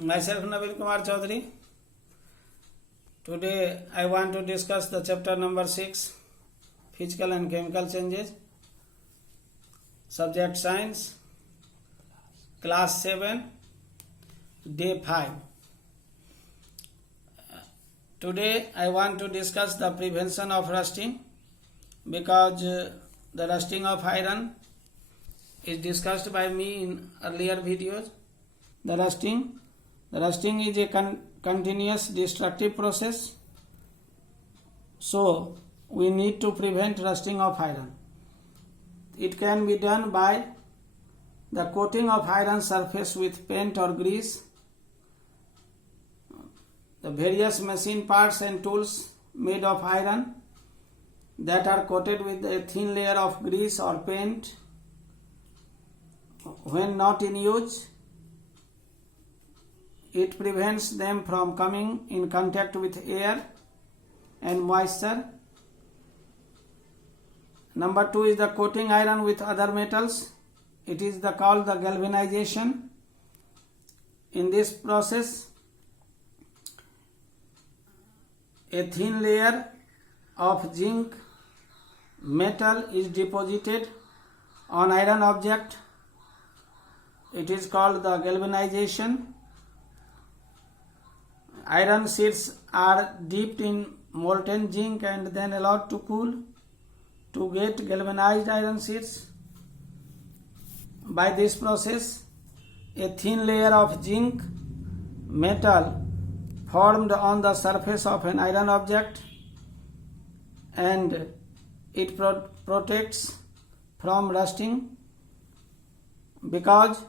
Myself Nabil Kumar Chaudhary. Today I want to discuss the chapter number 6, Physical and Chemical Changes, Subject Science, Class 7, Day 5. Today I want to discuss the prevention of rusting, because the rusting of iron is discussed by me in earlier videos. The rusting is a continuous destructive process, so we need to prevent rusting of iron. It can be done by the coating of iron surface with paint or grease, the various machine parts and tools made of iron that are coated with a thin layer of grease or paint when not in use. It prevents them from coming in contact with air and moisture. Number 2 is the coating iron with other metals. It is called the galvanization. In this process, a thin layer of zinc metal is deposited on iron object. It is called the galvanization. Iron sheets are dipped in molten zinc and then allowed to cool to get galvanized iron sheets. By this process, a thin layer of zinc metal formed on the surface of an iron object, and it protects from rusting because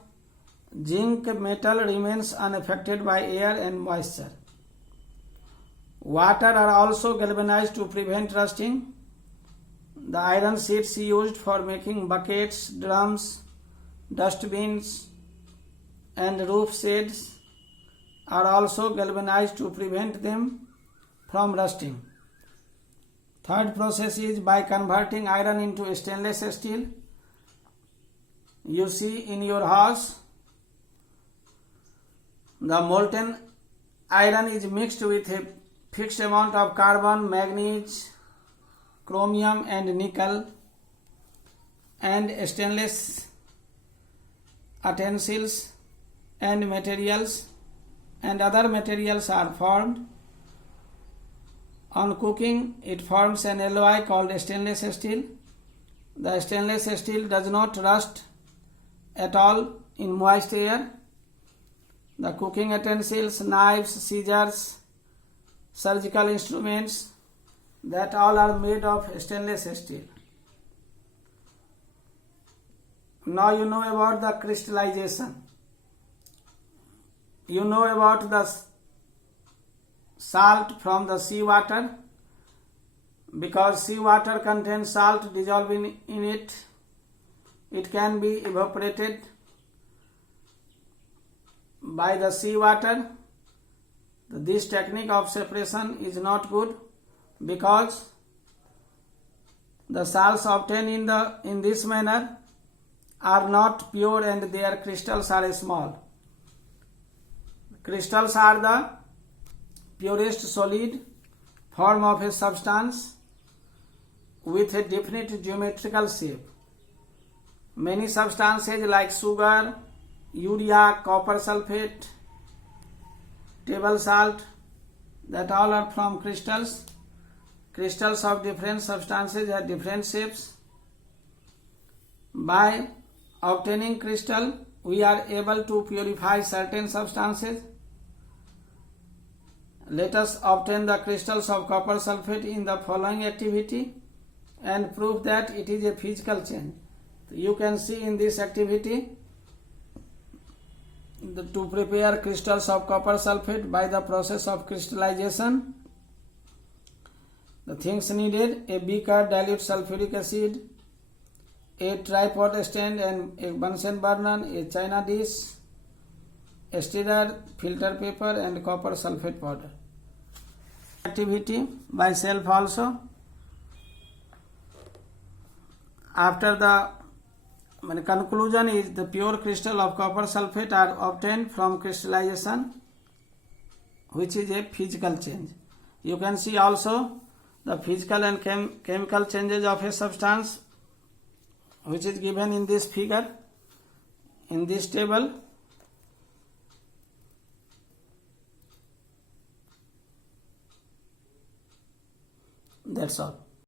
zinc metal remains unaffected by air and moisture. Water are also galvanized to prevent rusting. The iron sheets used for making buckets, drums, dustbins, and roof shades are also galvanized to prevent them from rusting. Third process is by converting iron into stainless steel. You see in your house, the molten iron is mixed with a fixed amount of carbon, manganese, chromium and nickel, and stainless utensils and materials and other materials are formed. On cooking, it forms an alloy called stainless steel. The stainless steel does not rust at all in moist air. The cooking utensils, knives, scissors, surgical instruments, that all are made of stainless steel. Now you know about the crystallization. You know about the salt from the seawater, because seawater contains salt dissolved in it. It can be evaporated by the seawater. This technique of separation is not good, because the salts obtained in this manner are not pure and their crystals are small. Crystals are the purest solid form of a substance with a definite geometrical shape. Many substances like sugar, urea, copper sulfate, table salt, that all are from crystals. Crystals of different substances have different shapes. By obtaining crystal, we are able to purify certain substances. Let us obtain the crystals of copper sulfate in the following activity and prove that it is a physical change. You can see in this activity to prepare crystals of copper sulfate by the process of crystallization. The things needed: a beaker, dilute sulfuric acid, a tripod stand and a Bunsen burner, a china dish, a stirrer, filter paper and copper sulfate powder. Activity by self also. After the conclusion is the pure crystal of copper sulfate are obtained from crystallization, which is a physical change. You can see also the physical and chemical changes of a substance, which is given in this figure, in this table. That's all.